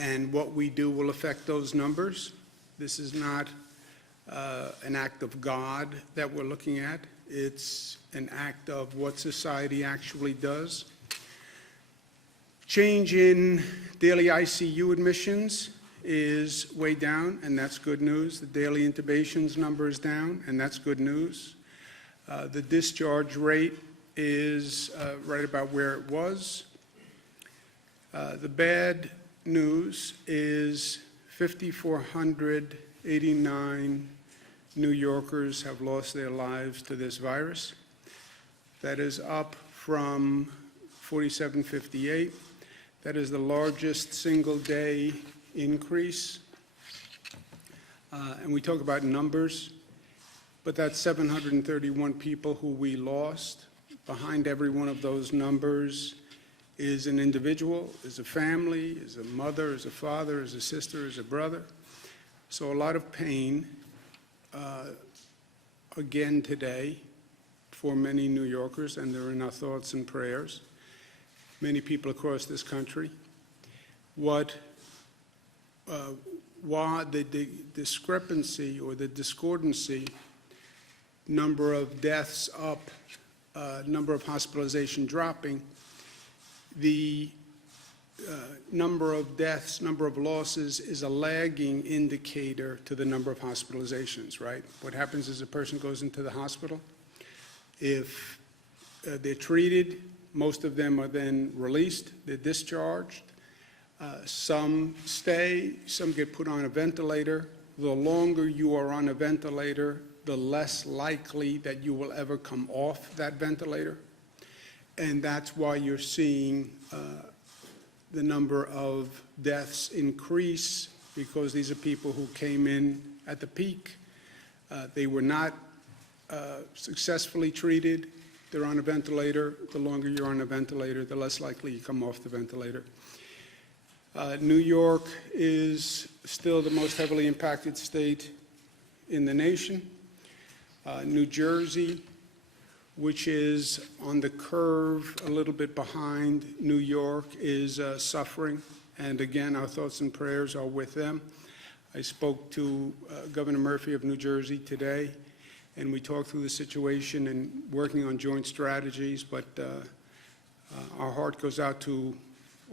and what we do will affect those numbers. This is not an act of God that we're looking at. It's an act of what society actually does. Change in daily ICU admissions is way down, and that's good news. The daily intubations number is down, and that's good news. The discharge rate is right about where it was. The bad news is 5,489 New Yorkers have lost their lives to this virus. That is up from 4,758. That is the largest single-day increase. And we talk about numbers, but that's 731 people who we lost. Behind every one of those numbers is an individual, is a family, is a mother, is a father, is a sister, is a brother. So a lot of pain, again today, for many New Yorkers, and they're in our thoughts and prayers, many people across this country. Why the discrepancy or the discordancy, number of deaths up, number of hospitalization dropping, the number of deaths, number of losses is a lagging indicator to the number of hospitalizations, right? What happens is a person goes into the hospital. If they're treated, most of them are then released, they're discharged. Some stay, some get put on a ventilator. The longer you are on a ventilator, the less likely that you will ever come off that ventilator. And that's why you're seeing the number of deaths increase, because these are people who came in at the peak. They were not successfully treated. They're on a ventilator. The longer you're on a ventilator, the less likely you come off the ventilator. New York is still the most heavily impacted state in the nation. New Jersey, which is on the curve a little bit behind New York, is suffering. And again, our thoughts and prayers are with them. I spoke to Governor Murphy of New Jersey today, and we talked through the situation and working on joint strategies, but our heart goes out to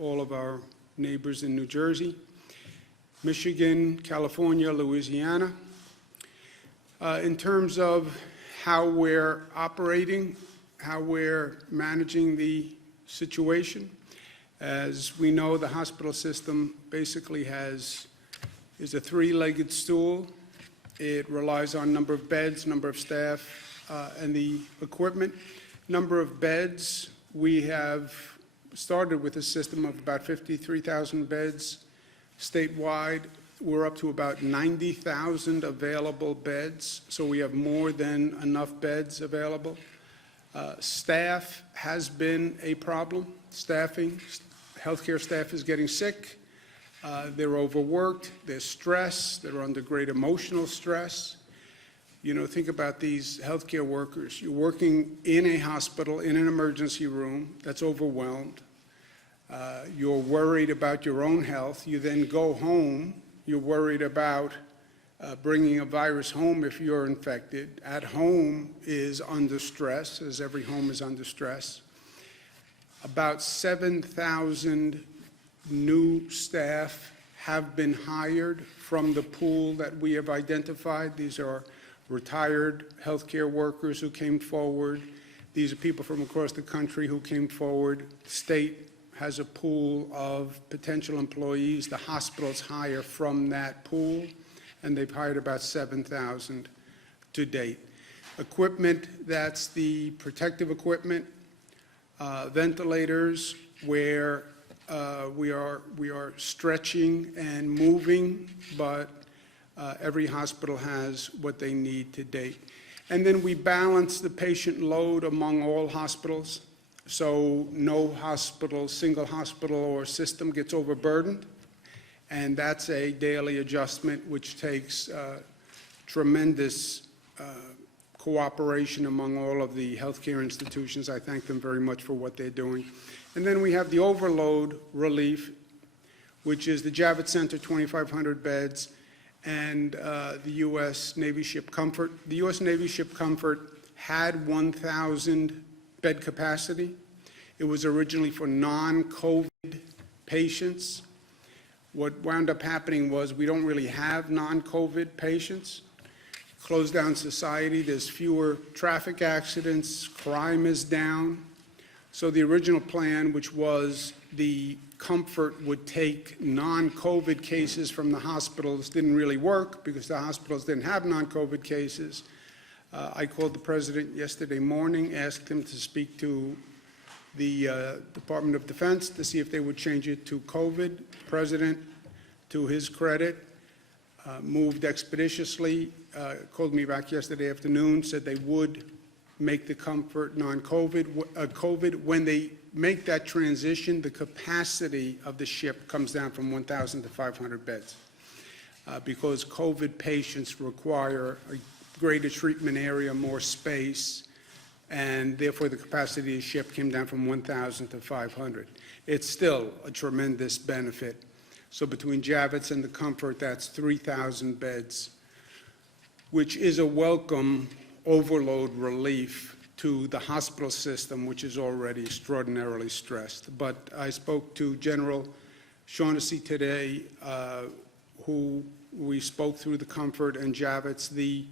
all of our neighbors in New Jersey, Michigan, California, Louisiana. In terms of how we're operating, how we're managing the situation, as we know, the hospital system basically is a three-legged stool. It relies on number of beds, number of staff, and the equipment. Number of beds, we have started with a system of about 53,000 beds statewide. We're up to about 90,000 available beds, so we have more than enough beds available. Staff has been a problem. Staffing, healthcare staff is getting sick. They're overworked, they're stressed, they're under great emotional stress. You know, think about these healthcare workers. You're working in a hospital, in an emergency room that's overwhelmed. You're worried about your own health. You then go home. You're worried about bringing a virus home if you're infected. At home is under stress, as every home is under stress. About 7,000 new staff have been hired from the pool that we have identified. These are retired healthcare workers who came forward. These are people from across the country who came forward. The state has a pool of potential employees. The hospitals hire from that pool, and they've hired about 7,000 to date. Equipment, that's the protective equipment, ventilators, where we are stretching and moving, but every hospital has what they need to date. And then we balance the patient load among all hospitals, so no hospital, single hospital or system gets overburdened. And that's a daily adjustment which takes tremendous cooperation among all of the healthcare institutions. I thank them very much for what they're doing. And then we have the overload relief, which is the Javits Center, 2,500 beds, and the U.S. Navy ship Comfort. The U.S. Navy ship Comfort had 1,000 bed capacity. It was originally for non-COVID patients. What wound up happening was we don't really have non-COVID patients. Closed down society, there's fewer traffic accidents, crime is down. So the original plan, which was the Comfort would take non-COVID cases from the hospitals, didn't really work because the hospitals didn't have non-COVID cases. I called the president yesterday morning, asked him to speak to the Department of Defense to see if they would change it to COVID. The president, to his credit, moved expeditiously, called me back yesterday afternoon, said they would make the Comfort non-COVID. COVID. When they make that transition, the capacity of the ship comes down from 1,000 to 500 beds because COVID patients require a greater treatment area, more space, and therefore the capacity of the ship came down from 1,000 to 500. It's still a tremendous benefit. So between Javits and the Comfort, that's 3,000 beds, which is a welcome overload relief to the hospital system, which is already extraordinarily stressed. But I spoke to General Shaughnessy today, who we spoke through the Comfort and Javits. The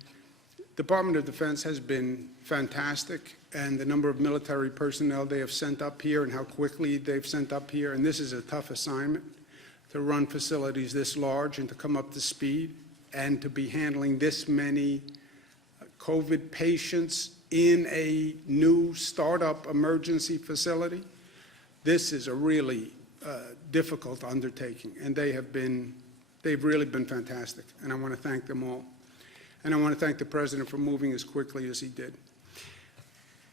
Department of Defense has been fantastic, and the number of military personnel they have sent up here and how quickly they've sent up here, and this is a tough assignment to run facilities this large and to come up to speed and to be handling this many COVID patients in a new startup emergency facility. This is a really difficult undertaking, and they've really been fantastic, and I want to thank them all. And I want to thank the President for moving as quickly as he did.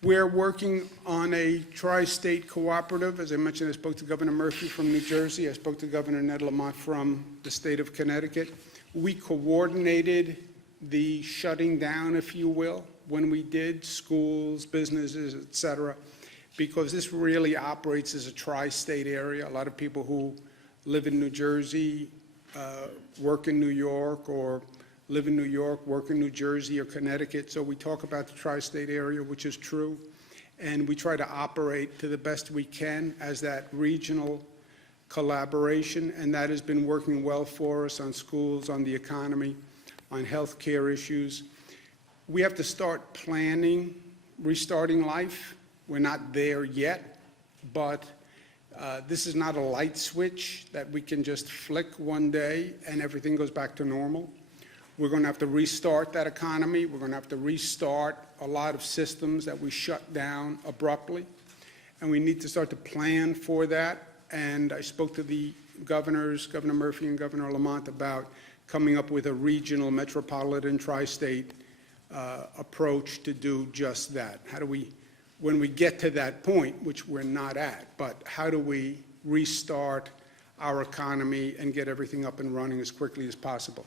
We're working on a tri-state cooperative. As I mentioned, I spoke to Governor Murphy from New Jersey. I spoke to Governor Ned Lamont from the state of Connecticut. We coordinated the shutting down, if you will, when we did schools, businesses, et cetera, because this really operates as a tri-state area. A lot of people who live in New Jersey, work in New York, or live in New York, work in New Jersey or Connecticut. So we talk about the tri-state area, which is true, and we try to operate to the best we can as that regional collaboration, and that has been working well for us on schools, on the economy, on health care issues. We have to start planning, restarting life. We're not there yet, but this is not a light switch that we can just flick one day and everything goes back to normal. We're going to have to restart that economy. We're going to have to restart a lot of systems that we shut down abruptly, and we need to start to plan for that. And I spoke to the governors, Governor Murphy and Governor Lamont, about coming up with a regional, metropolitan, tri-state approach to do just that. How do we, when we get to that point, which we're not at, but how do we restart our economy and get everything up and running as quickly as possible?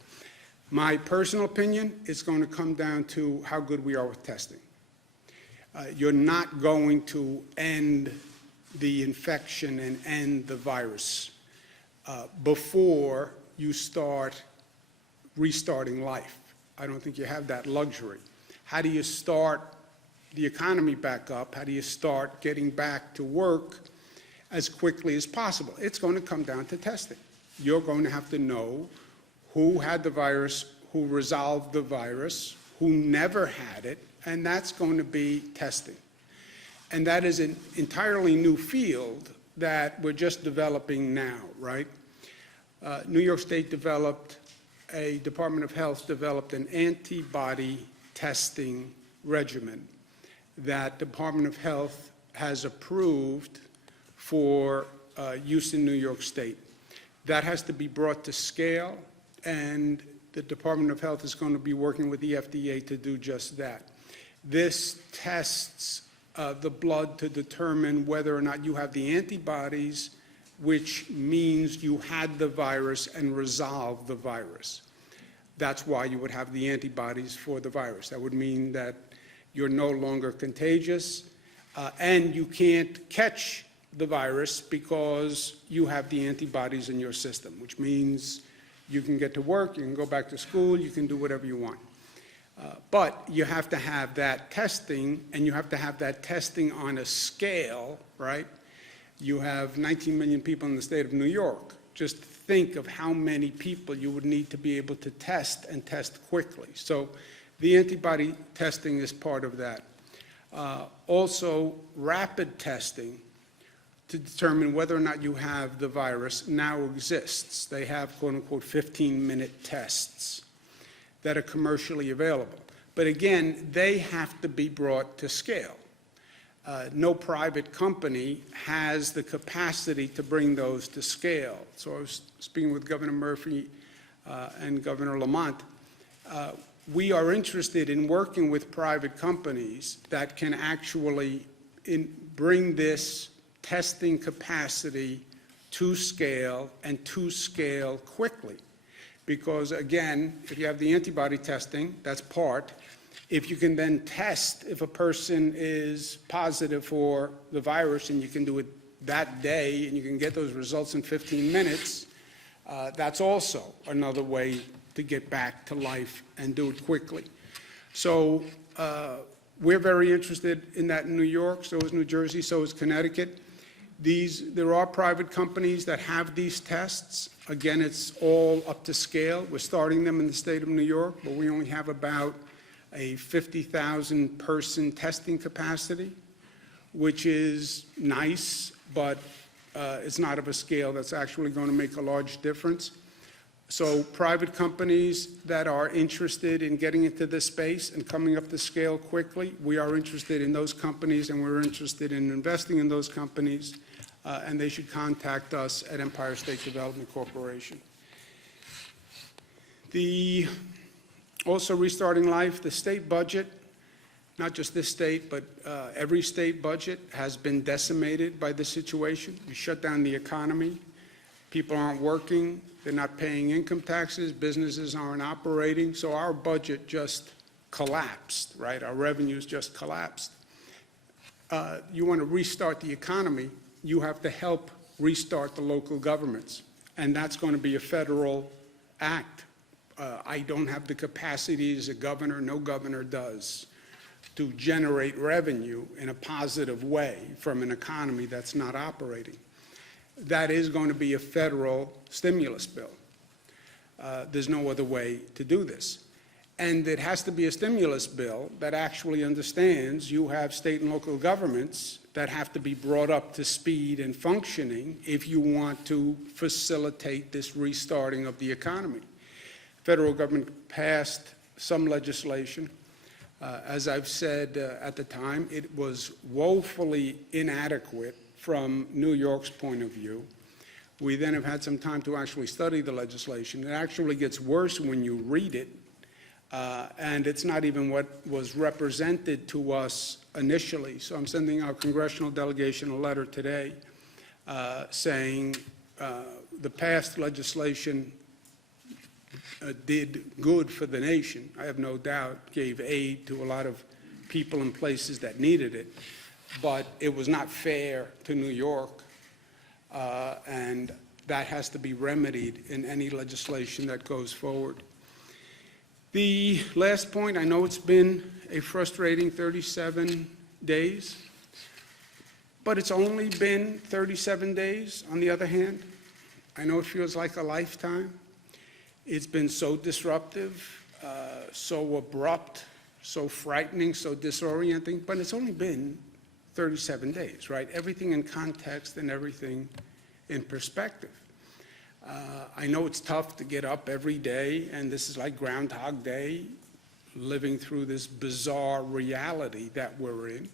My personal opinion is going to come down to how good we are with testing. You're not going to end the infection and end the virus before you start restarting life. I don't think you have that luxury. How do you start the economy back up? How do you start getting back to work as quickly as possible? It's going to come down to testing. You're going to have to know who had the virus, who resolved the virus, who never had it, and that's going to be testing. And that is an entirely new field that we're just developing now, right? New York State developed, a Department of Health developed an antibody testing regimen that Department of Health has approved for use in New York State. That has to be brought to scale, and the Department of Health is going to be working with the FDA to do just that. This tests the blood to determine whether or not you have the antibodies, which means you had the virus and resolved the virus. That's why you would have the antibodies for the virus. That would mean that you're no longer contagious, and you can't catch the virus because you have the antibodies in your system, which means you can get to work, you can go back to school, you can do whatever you want. But you have to have that testing, and you have to have that testing on a scale, right? You have 19 million people in the state of New York. Just think of how many people you would need to be able to test and test quickly. So the antibody testing is part of that. Also, rapid testing to determine whether or not you have the virus now exists. They have, quote unquote, 15-minute tests that are commercially available. But again, they have to be brought to scale. No private company has the capacity to bring those to scale. So I was speaking with Governor Murphy and Governor Lamont. We are interested in working with private companies that can actually bring this testing capacity to scale, and to scale quickly. Because again, if you have the antibody testing, that's part. If you can then test if a person is positive for the virus, and you can do it that day, and you can get those results in 15 minutes, that's also another way to get back to life and do it quickly. So we're very interested in that in New York, so is New Jersey, so is Connecticut. There are private companies that have these tests. Again, it's all up to scale. We're starting them in the state of New York, but we only have about a 50,000 person testing capacity, which is nice, but it's not of a scale that's actually going to make a large difference. So private companies that are interested in getting into this space and coming up to scale quickly, we are interested in those companies, and we're interested in investing in those companies, and they should contact us at Empire State Development Corporation. Also restarting life, the state budget, not just this state, but every state budget has been decimated by this situation. You shut down the economy, people aren't working, they're not paying income taxes, businesses aren't operating, so our budget just collapsed, right? Our revenues just collapsed. You want to restart the economy, you have to help restart the local governments, and that's going to be a federal act. I don't have the capacity as a governor, no governor does, to generate revenue in a positive way from an economy that's not operating. That is going to be a federal stimulus bill. There's no other way to do this. And it has to be a stimulus bill that actually understands you have state and local governments that have to be brought up to speed and functioning if you want to facilitate this restarting of the economy. Federal government passed some legislation. As I've said at the time, it was woefully inadequate from New York's point of view. We then have had some time to actually study the legislation. It actually gets worse when you read it, and it's not even what was represented to us initially. So I'm sending our congressional delegation a letter today saying the past legislation did good for the nation, I have no doubt, gave aid to a lot of people in places that needed it, but it was not fair to New York, and that has to be remedied in any legislation that goes forward. The last point, I know it's been a frustrating 37 days, but it's only been 37 days on the other hand. I know it feels like a lifetime. It's been so disruptive, so abrupt, so frightening, so disorienting, but it's only been 37 days, right? Everything in context and everything in perspective. I know it's tough to get up every day, and this is like Groundhog Day, living through this bizarre reality that we're in.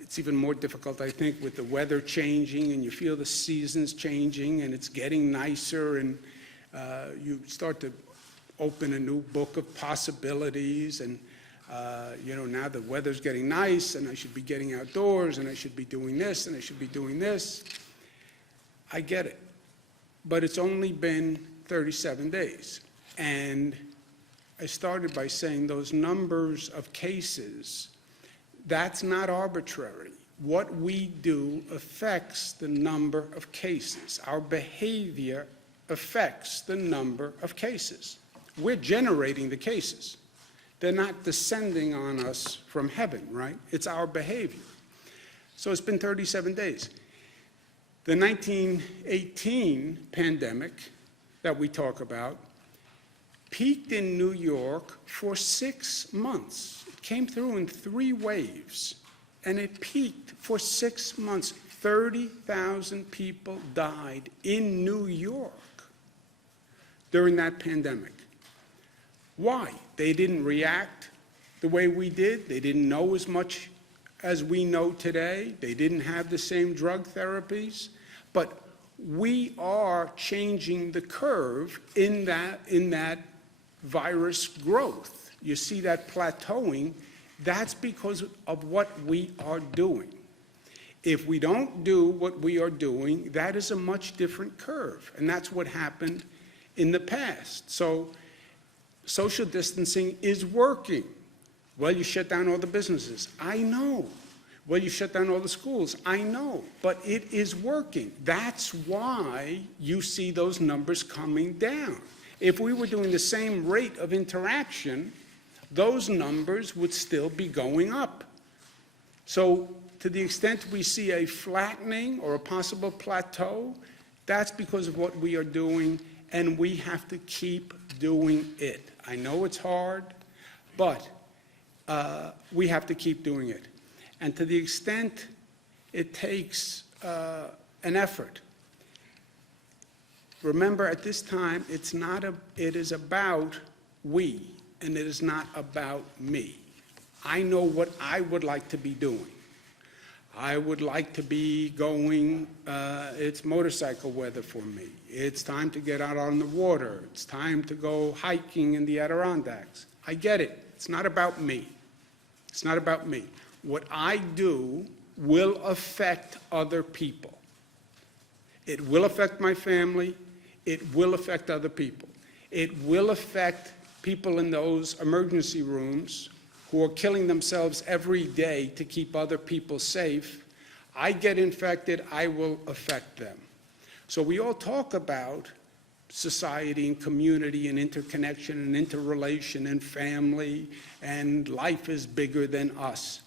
It's even more difficult, I think, with the weather changing, and you feel the seasons changing, and it's getting nicer, and you start to open a new book of possibilities, and now the weather's getting nice, and I should be getting outdoors, and I should be doing this, and I should be doing this. I get it. But it's only been 37 days. And I started by saying those numbers of cases, that's not arbitrary. what we do affects the number of cases. Our behavior affects the number of cases. We're generating the cases. They're not descending on us from heaven, right? It's our behavior. So it's been 37 days. The 1918 pandemic that we talk about peaked in New York for 6 months. It came through in 3 waves, and it peaked for 6 months. 30,000 people died in New York during that pandemic. Why? They didn't react the way we did. They didn't know as much as we know today. They didn't have the same drug therapies. But we are changing the curve in that virus growth. You see that plateauing. That's because of what we are doing. If we don't do what we are doing, that is a much different curve. And that's what happened in the past. So social distancing is working. Well, you shut down all the businesses. I know. Well, you shut down all the schools. I know. But it is working. That's why you see those numbers coming down. If we were doing the same rate of interaction, those numbers would still be going up. So to the extent we see a flattening or a possible plateau, that's because of what we are doing, and we have to keep doing it. I know it's hard, but we have to keep doing it. And to the extent it takes an effort, remember at this time, it is about we, and it is not about me. I know what I would like to be doing. I would like to be going, it's motorcycle weather for me. It's time to get out on the water. It's time to go hiking in the Adirondacks. I get it. It's not about me. It's not about me. What I do will affect other people. It will affect my family. It will affect other people. It will affect people in those emergency rooms who are killing themselves every day to keep other people safe. I get infected, I will affect them. So we all talk about society and community and interconnection and interrelation and family, and life is bigger than us.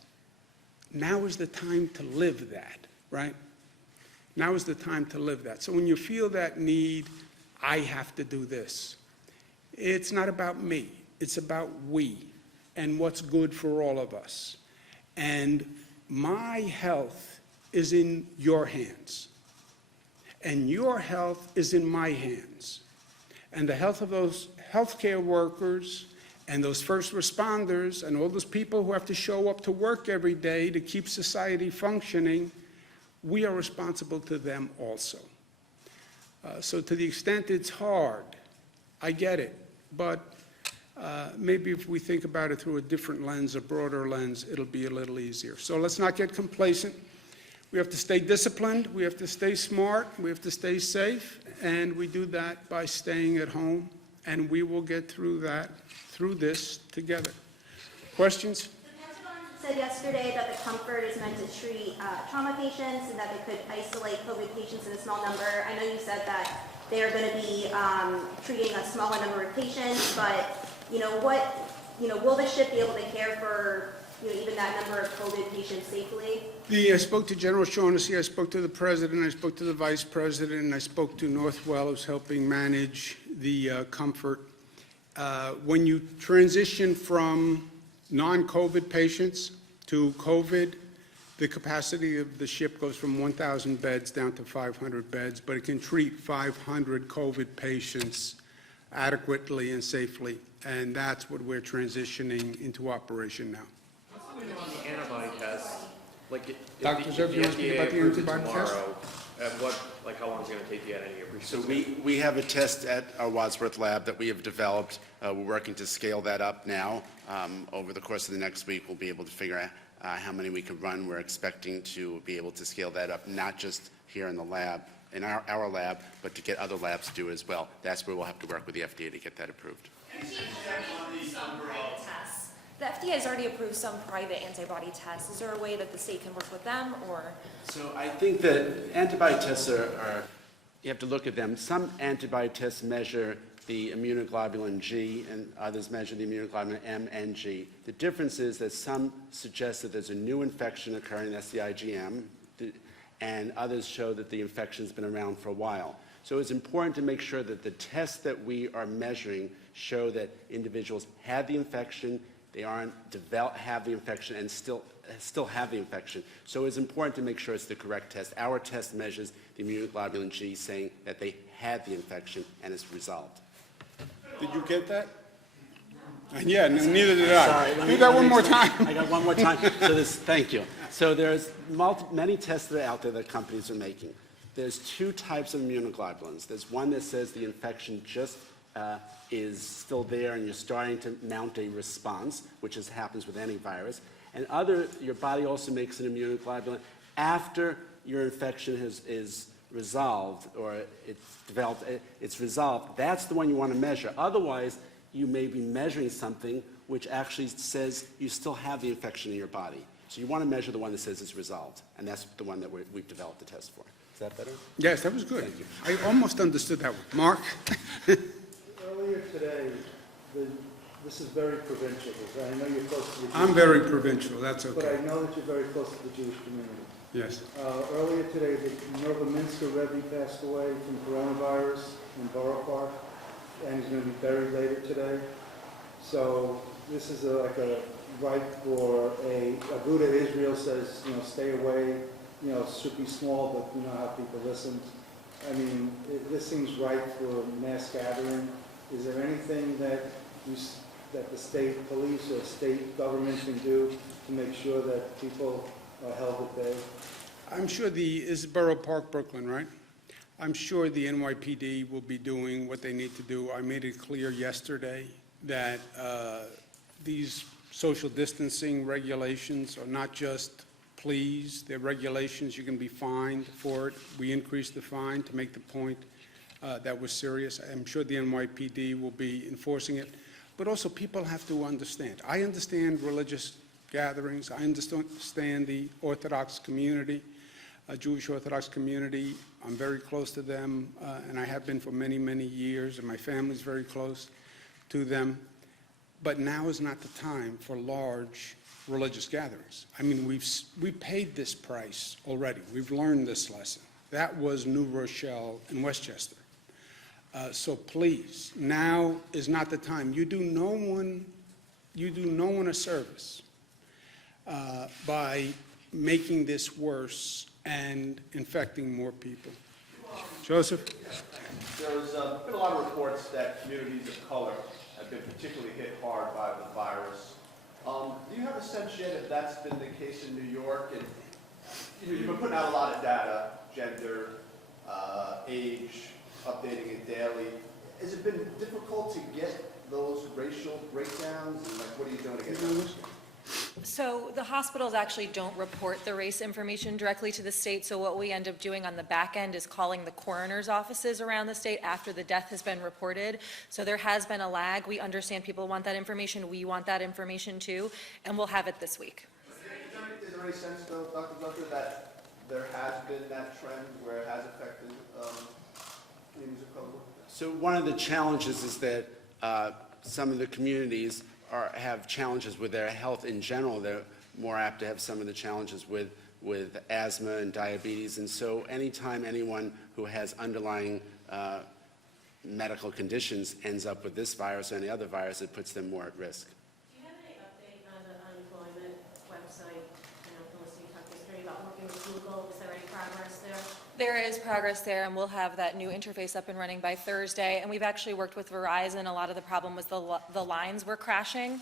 Now is the time to live that, right? Now is the time to live that. So when you feel that need, I have to do this. It's not about me, it's about we and what's good for all of us. And my health is in your hands. And your health is in my hands. And the health of those healthcare workers and those first responders and all those people who have to show up to work every day to keep society functioning, we are responsible to them also. So to the extent it's hard, I get it. But maybe if we think about it through a different lens, a broader lens, it'll be a little easier. So let's not get complacent. We have to stay disciplined, we have to stay smart, we have to stay safe, and we do that by staying at home, and we will get through this together. Questions? The Pentagon said yesterday that the Comfort is meant to treat trauma patients and that they could isolate COVID patients in a small number. I know you said that they are going to be treating a smaller number of patients, but will the ship be able to care for even that number of COVID patients safely? I spoke to General Shaughnessy, I spoke to the President, I spoke to the Vice President, and I spoke to Northwell, who's helping manage the Comfort. When you transition from non-COVID patients to COVID, the capacity of the ship goes from 1,000 beds down to 500 beds, but it can treat 500 COVID patients adequately and safely, and that's what we're transitioning into operation now. On the antibody test, like if Dr. Zerbe, you want to speak about the antibody test? How long is it going to take to get any of So we have a test at our Wadsworth lab that we have developed. We're working to scale that up now. Over the course of the next week, we'll be able to figure out how many we can run. We're expecting to be able to scale that up, not just here in the lab, in our lab, but to get other labs to do it as well. That's where we'll have to work with the FDA to get that approved. Some private tests The FDA has already approved some private antibody tests. Is there a way that the state can work with them, or? So I think that antibody tests are, you have to look at them. Some antibody tests measure the immunoglobulin G, and others measure the immunoglobulin M and G. The difference is that some suggest that there's a new infection occurring, that's the IgM, and others show that the infection's been around for a while. So it's important to make sure that the tests that we are measuring show that individuals had the infection, they aren't have the infection, and still have the infection. So it's important to make sure it's the correct test. Our test measures the immunoglobulin G, saying that they had the infection and it's resolved. Did you get that? Yeah, neither did I. Sorry, Do that one more time. I got one more time. Thank you. So there's many tests that are out there that companies are making. There's two types of immunoglobulins. There's one that says the infection just is still there and you're starting to mount a response, which happens with any virus. And your body also makes an immunoglobulin after your infection is resolved, or it's resolved. That's the one you want to measure. Otherwise, you may be measuring something which actually says you still have the infection in your body. So you want to measure the one that says it's resolved, and that's the one that we've developed the test for. Is that better? Yes, that was good. I almost understood that one. Mark? Earlier today, this is very provincial. I know you're close to the Jewish I'm very provincial, that's But okay. I know that you're very close to the Jewish community. Yes. Earlier today, the Novominsker Rebbe passed away from coronavirus in Borough Park, and he's going to be buried later today. So this is like a right for a Aguda Israel says, stay away, it should be small, but you know how people listen. I mean, this seems right for mass gathering. Is there anything that the state police or state government can do to make sure that people are held at bay? I'm sure is Borough Park, Brooklyn, right? I'm sure the NYPD will be doing what they need to do. I made it clear yesterday that these social distancing regulations are not just pleas, they're regulations. You can be fined for it. We increased the fine to make the point that was serious. I'm sure the NYPD will be enforcing it. But also people have to understand. I understand religious gatherings. I understand the Orthodox community, Jewish Orthodox community. I'm very close to them, and I have been for many, many years, and my family's very close to them. But now is not the time for large religious gatherings. I mean, we paid this price already. We've learned this lesson. That was New Rochelle and Westchester. So please, now is not the time. You do no one a service by making this worse and infecting more people. Joseph? There's been a lot of reports that communities of color have been particularly hit hard by the virus. Do you have a sense yet if that's been the case in New York? And you've been putting out a lot of data, gender, age, updating it daily. Has it been difficult to get those racial breakdowns? And what are you doing to get those? So the hospitals actually don't report the race information directly to the state, so what we end up doing on the back end is calling the coroner's offices around the state after the death has been reported. So there has been a lag. We understand people want that information. We want that information too, and we'll have it this week. Is there any sense, though, Dr. Gunther, that there has been that trend where it has affected communities of color? So one of the challenges is that some of the communities have challenges with their health in general. They're more apt to have some of the challenges with asthma and diabetes. And so anytime anyone who has underlying medical conditions ends up with this virus or any other virus, it puts them more at risk. Do you have any update on the unemployment website? I know Felicity talked yesterday about working with Google. Is there any progress there? There is progress there, and we'll have that new interface up and running by Thursday. And we've actually worked with Verizon. A lot of the problem was the lines were crashing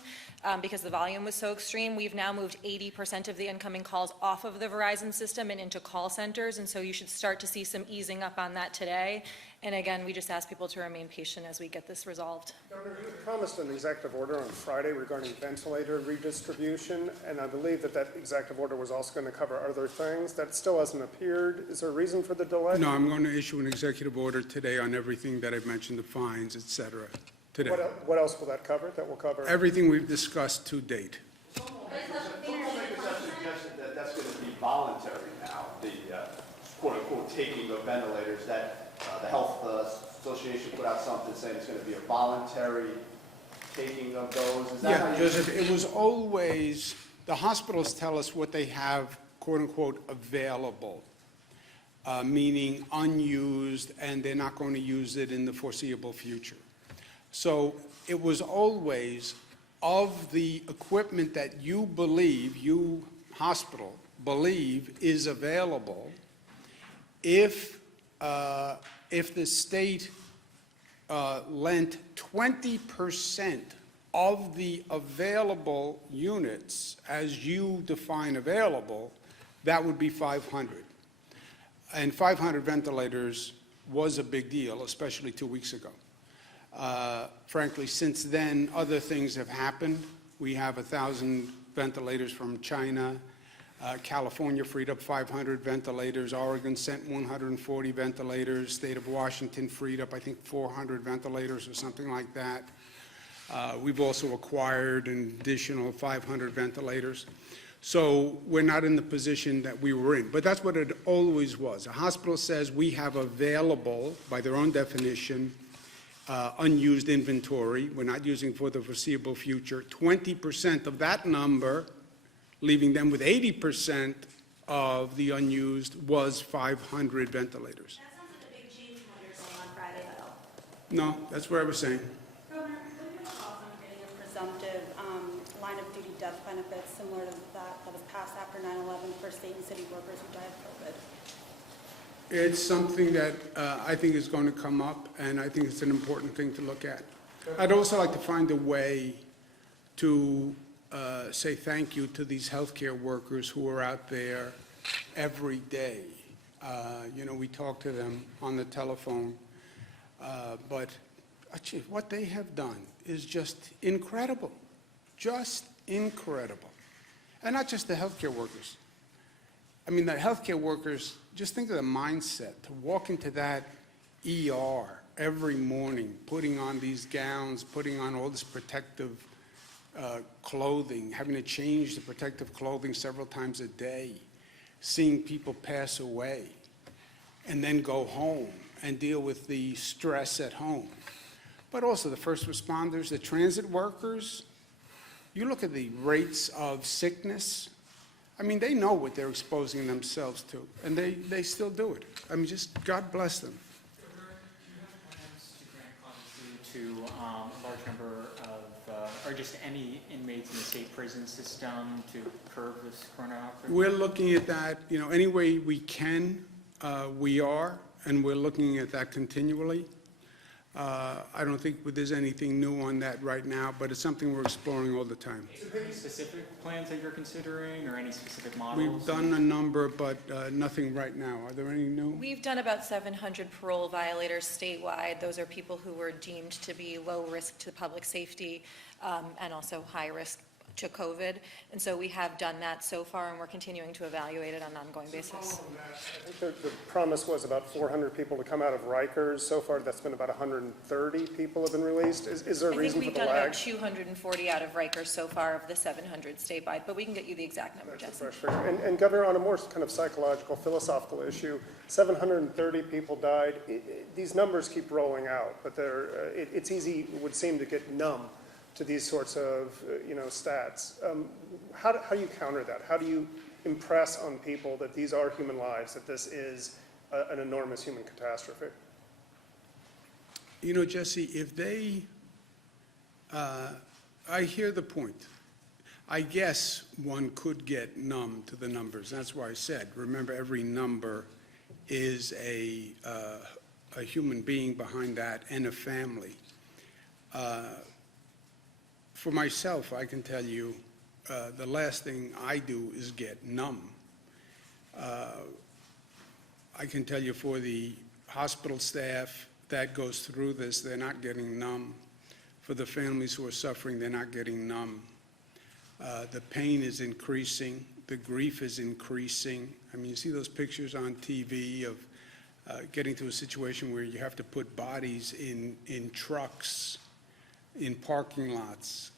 because the volume was so extreme. We've now moved 80% of the incoming calls off of the Verizon system and into call centers, and so you should start to see some easing up on that today. And again, we just ask people to remain patient as we get this resolved. Governor, you promised an executive order on Friday regarding ventilator redistribution, and I believe that executive order was also going to cover other things. That still hasn't appeared. Is there a reason for the delay? No, I'm going to issue an executive order today on everything that I've mentioned, the fines, et cetera. today. What else will that cover? That will cover? Everything we've discussed to date. Some lawmakers have suggested that that's going to be voluntary now, the quote-unquote taking of ventilators, that the Health Association put out something saying it's going to be a voluntary taking of those. Is that how Yeah, you? Joseph, it was always, the hospitals tell us what they have, quote-unquote, available, meaning unused, and they're not going to use it in the foreseeable future. So it was always, of the equipment that you believe, you hospital believe is available, if the state lent 20% of the available units, as you define available, that would be 500. And 500 ventilators was a big deal, especially 2 weeks ago. Frankly, since then, other things have happened. We have 1,000 ventilators from China. California freed up 500 ventilators. Oregon sent 140 ventilators. State of Washington freed up, I think, 400 ventilators or something like that. We've also acquired an additional 500 ventilators. So we're not in the position that we were in. But that's what it always was. A hospital says we have available, by their own definition, unused inventory. We're not using for the foreseeable future. 20% of that number, leaving them with 80% of the unused, was 500 ventilators. That sounds like a big change from what you're saying on Friday, though. No, that's what I was saying. Governor, what are your thoughts on getting a presumptive line of duty death benefits similar to that was passed after 9/11 for state and city workers who died of COVID? It's something that I think is going to come up, and I think it's an important thing to look at. I'd also like to find a way to say thank you to these healthcare workers who are out there every day. We talk to them on the telephone, but actually, what they have done is just incredible, just incredible. And not just the healthcare workers. I mean, the healthcare workers, just think of the mindset to walk into that ER every morning, putting on these gowns, putting on all this protective clothing, having to change the protective clothing several times a day, seeing people pass away, and then go home and deal with the stress at home. But also the first responders, the transit workers. You look at the rates of sickness. I mean, they know what they're exposing themselves to, and they still do it. I mean, just God bless them. Do you have plans to grant clemency to a large number of, or just any inmates in the state prison system to curb this corona outbreak? We're looking at that, any way we can, we are, and we're looking at that continually. I don't think there's anything new on that right now, but it's something we're exploring all the time. Is there any specific plans that you're considering or any specific models? We've done a number, but nothing right now. Are there any new? We've done about 700 parole violators statewide. Those are people who were deemed to be low risk to public safety and also high risk to COVID. And so we have done that so far, and we're continuing to evaluate it on an ongoing basis. I think the promise was about 400 people to come out of Rikers. So far, that's been about 130 people have been released. Is there a I think reason for we've the done lag? about 240 out of Rikers so far of the 700 statewide, but we can get you the exact number, That's a Jesse. fresh figure. And Governor, on a more kind of psychological, philosophical issue, 730 people died. These numbers keep rolling out, but it's easy, it would seem, to get numb to these sorts of, stats. How do you counter that? How do you impress on people that these are human lives, that this is an enormous human catastrophe? Jesse, if they, I hear the point. I guess one could get numb to the numbers. That's why I said, remember, every number is a human being behind that and a family. For myself, I can tell you, the last thing I do is get numb. I can tell you for the hospital staff that goes through this, they're not getting numb. For the families who are suffering, they're not getting numb. The pain is increasing. The grief is increasing. I mean, you see those pictures on TV of getting to a situation where you have to put bodies in trucks in parking lots.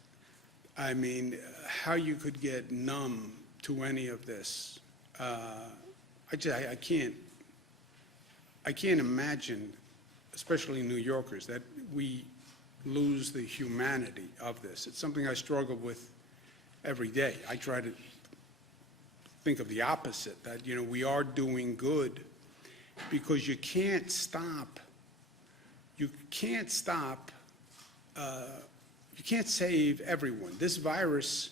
I mean, how you could get numb to any of this, I can't imagine, especially New Yorkers, that we lose the humanity of this. It's something I struggle with every day. I try to think of the opposite, that, you know, we are doing good, because you can't stop, you can't save everyone. This virus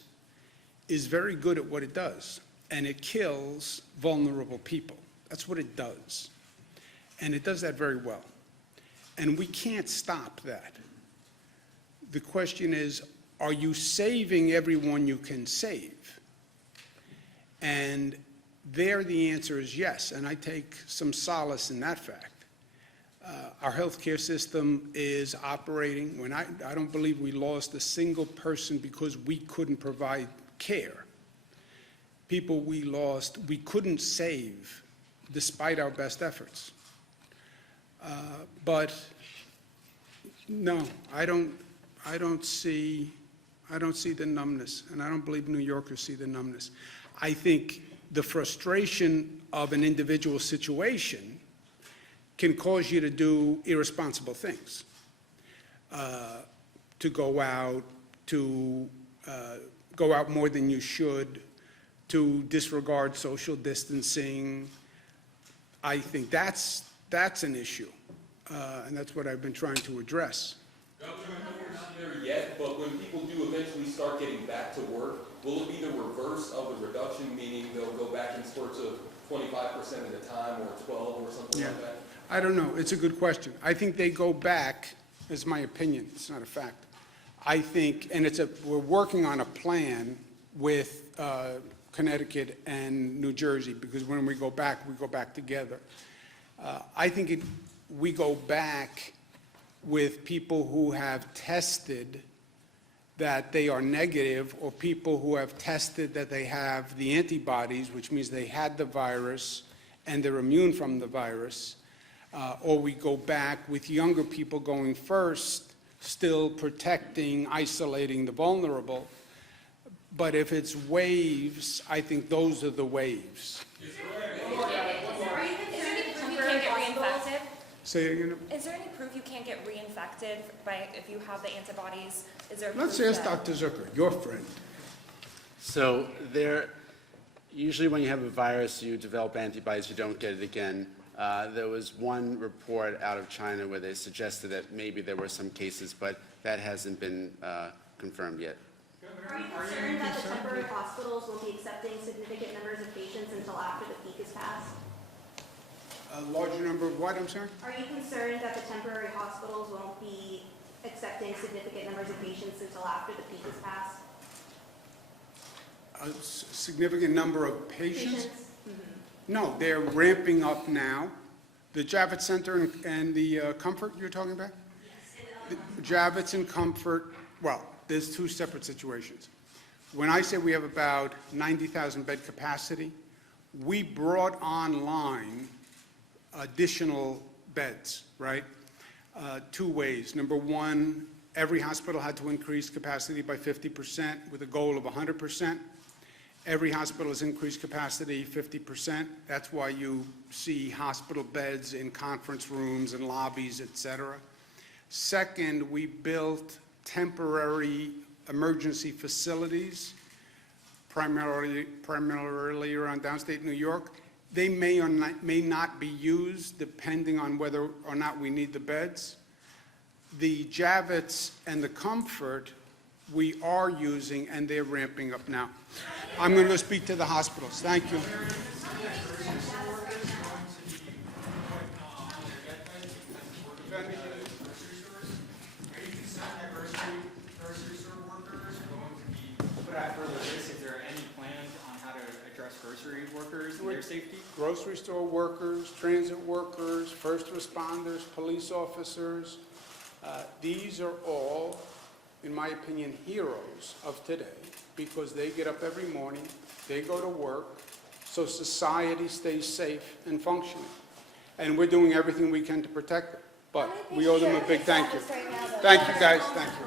is very good at what it does, and it kills vulnerable people. That's what it does. And it does that very well. And we can't stop that. The question is, are you saving everyone you can save? And there the answer is yes, and I take some solace in that fact. Our healthcare system is operating. I don't believe we lost a single person because we couldn't provide care. People we lost, we couldn't save despite our best efforts. But no, I don't see the numbness, and I don't believe New Yorkers see the numbness. I think the frustration of an individual situation can cause you to do irresponsible things, to go out more than you should, to disregard social distancing. I think that's an issue, and that's what I've been trying to address. Governor, I know we're not there yet, but when people do eventually start getting back to work, will it be the reverse of the reduction, meaning they'll go back in spurts of 25% at a time, or 12, or something like that? I don't know. It's a good question. I think they go back, is my opinion. It's not a fact. I think, and we're working on a plan with Connecticut and New Jersey, because when we go back together. I think we go back with people who have tested that they are negative, or people who have tested that they have the antibodies, which means they had the virus and they're immune from the virus, or we go back with younger people going first, still protecting, isolating the vulnerable. But if it's waves, I think those are the waves. Is there any proof you can't get reinfected? Say it again. Is there any proof you can't get reinfected if you have the antibodies? Is there Let's proof ask that- Dr. Zucker, your friend. So usually when you have a virus, you develop antibodies, you don't get it again. There was one report out of China where they suggested that maybe there were some cases, but that hasn't been confirmed yet. Are you concerned that the temporary hospitals won't be accepting significant numbers of patients until after the peak is passed? A larger number of what, I'm sorry? Are you concerned that the temporary hospitals won't be accepting significant numbers of patients until after the peak is passed? A significant number of patients? No, they're ramping up now. The Javits Center and the Comfort you're talking about? Yes. The Javits and Comfort, well, there's two separate situations. When I say we have about 90,000 bed capacity, we brought online additional beds, right? Two ways. Number one, every hospital had to increase capacity by 50% with a goal of 100%. Every hospital has increased capacity 50%. That's why you see hospital beds in conference rooms and lobbies, et cetera. Second, we built temporary emergency facilities, primarily around downstate New York. They may or may not be used depending on whether or not we need the beds. The Javits and the Comfort we are using, and they're ramping up now. I'm going to go speak to the hospitals. Thank you. Is there any plans on how to address grocery workers and their safety? Grocery store workers, transit workers, first responders, police officers. These are all, in my opinion, heroes of today, because they get up every morning, they go to work, so society stays safe and functioning. And we're doing everything we can to protect them. But we owe them a big thank you. Thank you, guys. Thank you.